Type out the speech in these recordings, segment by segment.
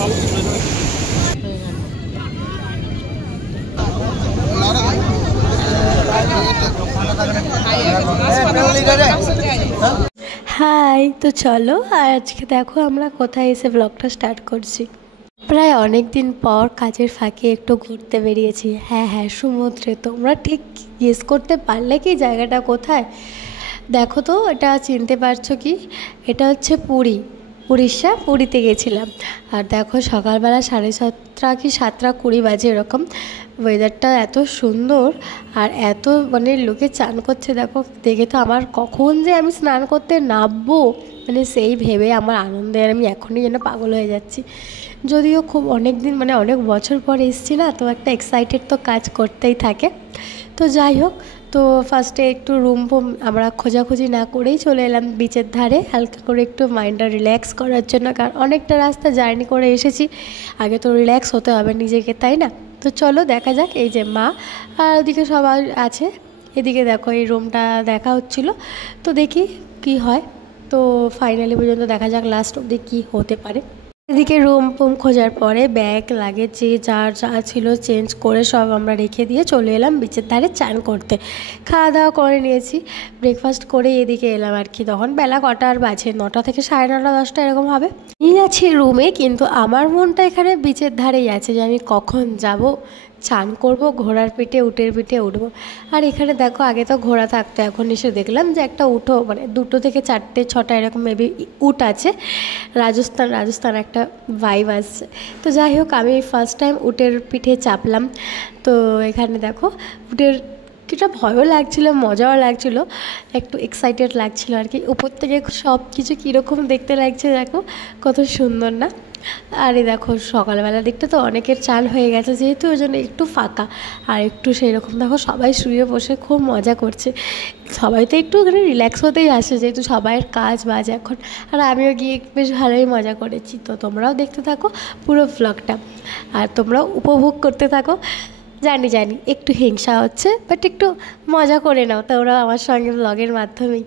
High, তো চলো আর আজকে দেখো আমরা কোথায় এসে ব্লগটা স্টার্ট করছি। প্রায় অনেক দিন পর কাজের ফাঁকে একটু ঘুরতে বেরিয়েছি। হ্যাঁ হ্যাঁ, সমুদ্রে। তোমরা ঠিক গেস করতে পারলে কি জায়গাটা কোথায়? দেখো তো, এটা চিনতে পারছো কি? এটা হচ্ছে পুরী, উড়িষ্যা। পুরীতে গেছিলাম। আর দেখো সকালবেলা 7:30 কি 7:20 বাজে এরকম। ওয়েদারটা এত সুন্দর আর এত মানে লোকে চান করছে। দেখো দেখে তো আমার কখন যে আমি স্নান করতে নামবো মানে সেই ভেবে আমার আনন্দে আমি এখনই যেন পাগল হয়ে যাচ্ছি। যদিও খুব অনেক দিন মানে অনেক বছর পর এসেছি না, তো একটা এক্সাইটেড তো কাজ করতেই থাকে। তো যাই হোক, তো ফার্স্টে একটু রুম ফুম আমরা খোঁজাখুঁজি না করেই চলে এলাম বিচের ধারে, হালকা করে একটু মাইন্ডটা রিল্যাক্স করার জন্য। কারণ অনেকটা রাস্তা জার্নি করে এসেছি, আগে তো রিল্যাক্স হতে হবে নিজেকে, তাই না? তো চলো দেখা যাক। এই যে মা আর ওদিকে সবাই আছে, এদিকে দেখো এই রুমটা দেখা হচ্ছিলো। তো দেখি কি হয়। তো ফাইনালি পর্যন্ত দেখা যাক লাস্ট অবধি কী হতে পারে। এদিকে রুম ফুম খোঁজার পরে ব্যাগ লাগেজ যে যার যা ছিল চেঞ্জ করে সব আমরা রেখে দিয়ে চলে এলাম বিচের ধারে চান করতে। খাওয়া দাওয়া করে নিয়েছি, ব্রেকফাস্ট করে এদিকে এলাম আর কি। তখন বেলা কটা আর বাজে, 9টা থেকে 9:30 10টা এরকম হবে। এই আছি রুমে, কিন্তু আমার মনটা এখানে বিচের ধারেই আছে যে আমি কখন যাব, চান করব, ঘোড়ার পিঠে উটের পিঠে উঠবো। আর এখানে দেখো আগে তো ঘোড়া থাকতো, এখন এসে দেখলাম যে একটা উটও মানে 2 থেকে 4টে 6টা এরকম মেবি উট আছে। রাজস্থান একটা ভাইব আসছে। তো যাই হোক, আমি ফার্স্ট টাইম উটের পিঠে চাপলাম। তো এখানে দেখো উটের কিছুটা ভয়ও লাগছিলো, মজাও লাগছিলো, একটু এক্সাইটেড লাগছিলো আর কি। উপর থেকে সব কিছু কীরকম দেখতে লাগছে দেখো, কত সুন্দর না? আর এই দেখো সকালবেলা দিকটা তো অনেকের চান হয়ে গেছে, যেহেতু ওই জন্য একটু ফাঁকা আর একটু সেই রকম। দেখো সবাই শুয়ে বসে খুব মজা করছে। সবাই তো একটু ওখানে রিল্যাক্স হতেই আসে, যেহেতু সবাইয়ের কাজ বাজ এখন। আর আমিও গিয়ে বেশ ভালোই মজা করেছি। তো তোমরাও দেখতে থাকো পুরো ব্লগটা, আর তোমরাও উপভোগ করতে থাকো। জানি একটু হিংসা হচ্ছে, বাট একটু মজা করে নাও তোমরা আমার সঙ্গে ব্লগের মাধ্যমেই।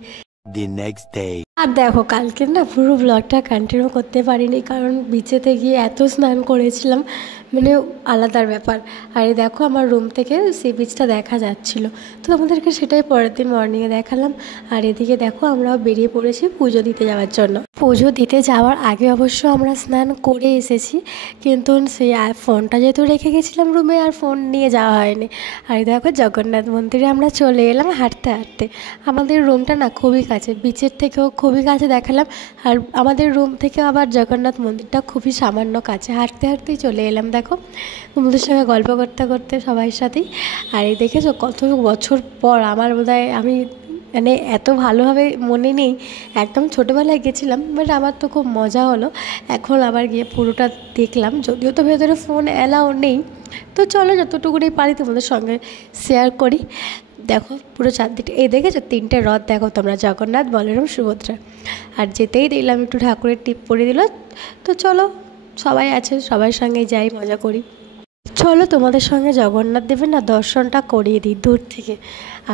The next day. আর দেখো কালকে না পুরো ব্লগটা কন্টিনিউ করতে পারিনি, কারণ বিচেতে গিয়ে এত স্নান করেছিলাম, মানে আলাদার ব্যাপার। আর এই দেখো আমার রুম থেকে সি বিচটা দেখা যাচ্ছিলো, তো আমাদেরকে সেটাই পরের দিন মর্নিংয়ে দেখালাম। আর এদিকে দেখো আমরাও বেরিয়ে পড়েছি পুজো দিতে যাওয়ার জন্য। পুজো দিতে যাওয়ার আগে অবশ্য আমরা স্নান করে এসেছি, কিন্তু সেই ফোনটা যেহেতু রেখে গেছিলাম রুমে, আর ফোন নিয়ে যাওয়া হয়নি। আর দেখো জগন্নাথ মন্দিরে আমরা চলে এলাম হাঁটতে হাঁটতে। আমাদের রুমটা না খুবই কাছে, বিচের থেকেও খুবই কাছে দেখালাম, আর আমাদের রুম থেকে আবার জগন্নাথ মন্দিরটা খুবই সামান্য কাছে। হাঁটতে হাঁটতেই চলে এলাম দেখো, বন্ধুদের সঙ্গে গল্প করতে করতে সবার সাথেই। আর এই দেখেছো কত বছর পর, আমার বোধহয় আমি মানে এত ভালোভাবে মনে নেই, একদম ছোটোবেলায় গেছিলাম, বাট আমার তো খুব মজা হলো। এখন আবার গিয়ে পুরোটা দেখলাম, যদিও তো ভেতরে ফোন অ্যালাউ নেই। তো চলো যতটুকুনি পারি তোমাদের সঙ্গে শেয়ার করি। দেখো পুরো চারদিকটা, এই দেখেছো 3টে রথ দেখো তোমরা, জগন্নাথ, বলরাম, সুভদ্রা। আর যেতেই দিলাম একটু ঠাকুরের টিপ পরিয়ে দিল। তো চলো সবাই আছে, সবার সঙ্গে যাই, মজা করি। চলো তোমাদের সঙ্গে জগন্নাথ দেবের না দর্শনটা করিয়ে দিই দূর থেকে।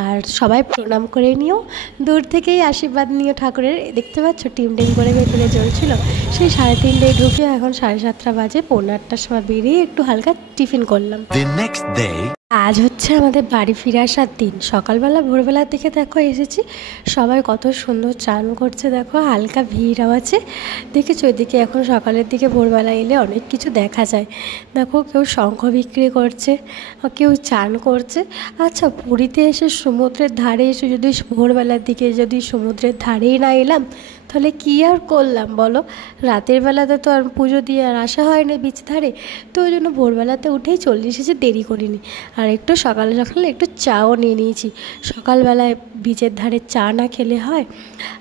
আর সবাই প্রণাম করে নিও, দূর থেকেই আশীর্বাদ নিও ঠাকুরের। দেখতে পাচ্ছ টিম টিম করে ভেতরে জ্বলছিল। সেই 3:30টায় ঢুকে এখন 7:30 বাজে, 7:45 সময় বেরিয়ে একটু হালকা টিফিন করলাম। আজ হচ্ছে আমাদের বাড়ি ফিরে আসার দিন। সকালবেলা ভোরবেলার দিকে দেখো এসেছি, সবাই কত সুন্দর চান করছে। দেখো হালকা ভিড় আছে, দেখেছো এদিকে এখন সকালের দিকে ভোরবেলা এলে অনেক কিছু দেখা যায়। দেখো কেউ শঙ্খ বিক্রি করছে, কেউ চান করছে। আচ্ছা পুরীতে এসে সমুদ্রের ধারে এসে যদি ভোরবেলার দিকে যদি সমুদ্রের ধারেই না এলাম, তাহলে কী আর করলাম বলো? রাতের বেলাতে তো আর পুজো দিয়ে আর আসা হয় না বিচ ধারে, তো ওই জন্য ভোরবেলাতে উঠেই চলে এসেছি, দেরি করিনি। আর একটু সকালে সকালে একটু চাও নিয়ে নিয়েছি, সকালবেলায় বিচের ধারে চা না খেলে হয়।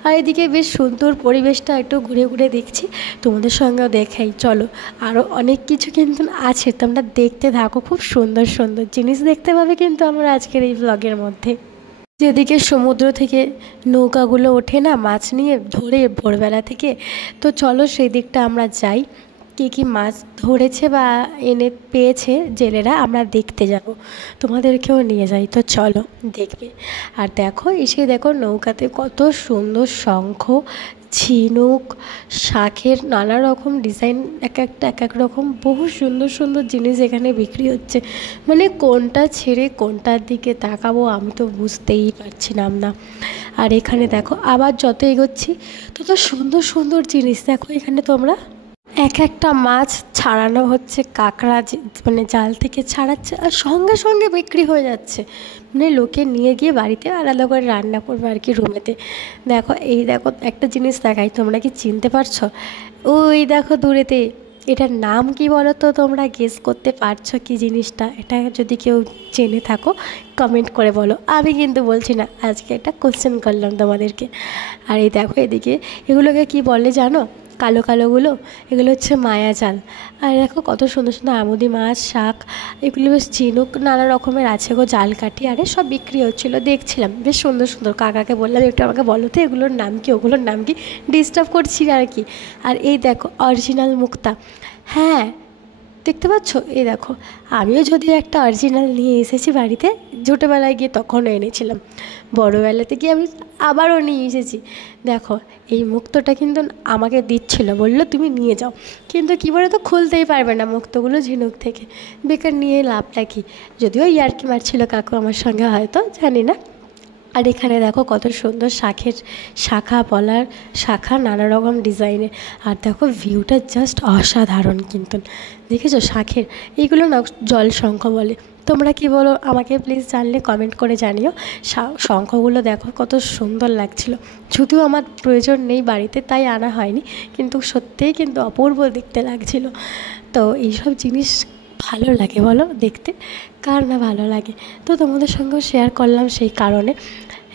আর এদিকে বেশ সুন্দর পরিবেশটা একটু ঘুরে ঘুরে দেখছি, তোমাদের সঙ্গেও দেখাই। চলো আরও অনেক কিছু কিন্তু আছে, তোমরা দেখতে থাকো, খুব সুন্দর সুন্দর জিনিস দেখতে পাবে কিন্তু আমরা আজকের এই ব্লগের মধ্যে। যেদিকে সমুদ্র থেকে নৌকাগুলো ওঠে না মাছ নিয়ে ধরে ভোরবেলা থেকে, তো চলো সেই দিকটা আমরা যাই। কী কী মাছ ধরেছে বা এনে পেয়েছে জেলেরা আমরা দেখতে যাব, তোমাদেরকেও নিয়ে যাই। তো চলো দেখবে। আর দেখো এসে দেখো নৌকাতে কত সুন্দর শঙ্খ ঝিনুক, শাঁখের নানা রকম ডিজাইন, এক একটা এক এক রকম বহু সুন্দর সুন্দর জিনিস এখানে বিক্রি হচ্ছে। মানে কোনটা ছেড়ে কোনটার দিকে তাকাবো আমি তো বুঝতেই পারছিলাম না। আর এখানে দেখো আবার যত এগোচ্ছি তত সুন্দর সুন্দর জিনিস দেখো। এখানে তোমরা এক একটা মাছ ছাড়ানো হচ্ছে, কাঁকড়া মানে জাল থেকে ছাড়াচ্ছে আর সঙ্গে সঙ্গে বিক্রি হয়ে যাচ্ছে। মানে লোকে নিয়ে গিয়ে বাড়িতে আলাদা করে রান্না করবে আর কি, রুমেতে। দেখো এই দেখো একটা জিনিস দেখাই, তোমরা কি চিনতে পারছো? ওই দেখো দূরেতে, এটার নাম কি বলো তো? তোমরা গেস করতে পারছো কি জিনিসটা? এটা যদি কেউ জেনে থাকো কমেন্ট করে বলো, আমি কিন্তু বলছি না, আজকে একটা কোশ্চেন করলাম তোমাদেরকে। আর এই দেখো এদিকে এগুলোকে কি বলে জানো? কালো কালোগুলো, এগুলো হচ্ছে মায়াজাল। আর দেখো কত সুন্দর সুন্দর আমুদি মাছ, শাক, এগুলো বেশ ঝিনুক নানা রকমের আছে গো, জাল কাঠি, আরে সব বিক্রি হচ্ছিলো, দেখছিলাম বেশ সুন্দর সুন্দর। কাকাকে বললাম একটু আমাকে বলো তো এগুলোর নাম কি, ওগুলোর নাম কি, ডিস্টার্ব করছি আর কি। আর এই দেখো অরিজিনাল মুক্তা, হ্যাঁ দেখতে পাচ্ছ? এই দেখো আমিও যদি একটা অরিজিনাল নিয়ে এসেছি বাড়িতে, ছোটোবেলায় গিয়ে তখনও এনেছিলাম, বড়োবেলাতে গিয়ে আমি আবারও নিয়ে এসেছি। দেখো এই মুক্তটা কিন্তু আমাকে দিচ্ছিলো, বললো তুমি নিয়ে যাও, কিন্তু কী বলে তো খুলতেই পারবে না মুক্তগুলো ঝিনুক থেকে, বেকার নিয়ে লাভটা কী। যদিও ইয়ার্কি মারছিল কাকু আমার সঙ্গে, হয়তো জানি না। আর এখানে দেখো কত সুন্দর শাঁখের শাখা, পলার শাখা নানা রকম ডিজাইনের। আর দেখো ভিউটা জাস্ট অসাধারণ কিন্তু, দেখেছো শাঁখের এইগুলো না জল শঙ্খ বলে, তোমরা কি বলো আমাকে প্লিজ জানলে কমেন্ট করে জানিও। শঙ্খগুলো দেখো কত সুন্দর লাগছিল, যদিও আমার প্রয়োজন নেই বাড়িতে তাই আনা হয়নি, কিন্তু সত্যিই কিন্তু অপূর্ব দেখতে লাগছিল। তো এইসব জিনিস ভালো লাগে বলো দেখতে, কার না ভালো লাগে? তো তোমাদের সঙ্গেও শেয়ার করলাম সেই কারণে।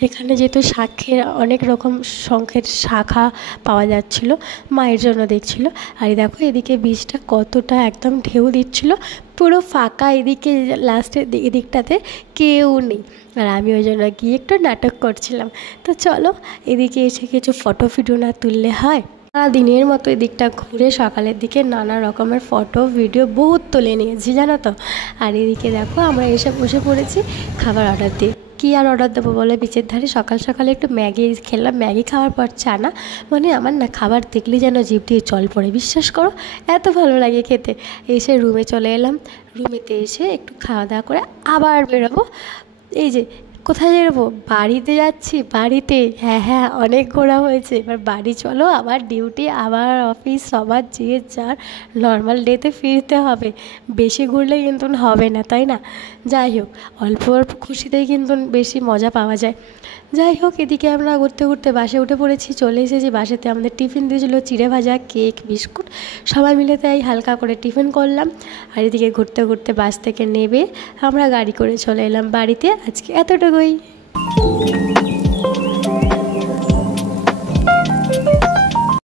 এখানে যেহেতু শাঁখের অনেক রকম শঙ্খের শাখা পাওয়া যাচ্ছিল, মায়ের জন্য দেখছিল। আর দেখো এদিকে বীজটা কতটা একদম ঢেউ দিচ্ছিল, পুরো ফাঁকা, এদিকে লাস্টের এদিকটাতে কেউ নেই। আর আমি ওই জন্য গিয়ে একটু নাটক করছিলাম। তো চলো এদিকে এসে কিছু ফটো ভিডিও না তুললে হয়। সারা দিনের মতো এদিকটা ঘুরে সকালের দিকে নানা রকমের ফটো ভিডিও বহুত তুলে নিয়েছি জানো তো। আর এদিকে দেখো আমরা এসে বসে পড়েছি খাবার অর্ডার দিয়ে। কী আর অর্ডার দেবো বলে, বিচের ধারে সকাল সকালে একটু ম্যাগি খেলাম, ম্যাগি খাওয়ার পর চানা, মানে আমার না খাবার দেখলেই যেন জিভ দিয়ে জল পড়ে, বিশ্বাস করো এত ভালো লাগে খেতে। এসে রুমে চলে এলাম, রুমেতে এসে একটু খাওয়া দাওয়া করে আবার বেরোবো। এই যে কোথায় বেরোবো? বাড়িতে যাচ্ছি, বাড়িতে, হ্যাঁ হ্যাঁ অনেক ঘোরা হয়েছে, এবার বাড়ি চলো, আবার ডিউটি, আবার অফিস, সবার যে যার নর্মাল ডেতে ফিরতে হবে। বেশি ঘুরলে কিন্তু হবে না, তাই না? যাই হোক অল্প অল্প খুশিতেই কিন্তু বেশি মজা পাওয়া যায়। যাই হোক এদিকে আমরা ঘুরতে ঘুরতে বাসে উঠে পড়েছি, চলে এসেছি বাসেতে। আমাদের টিফিন দিয়েছিলো চিড়ে ভাজা, কেক, বিস্কুট, সবাই মিলে তাই হালকা করে টিফিন করলাম। আর এদিকে ঘুরতে ঘুরতে বাস থেকে নেমে আমরা গাড়ি করে চলে এলাম বাড়িতে। আজকে এতটুকুই।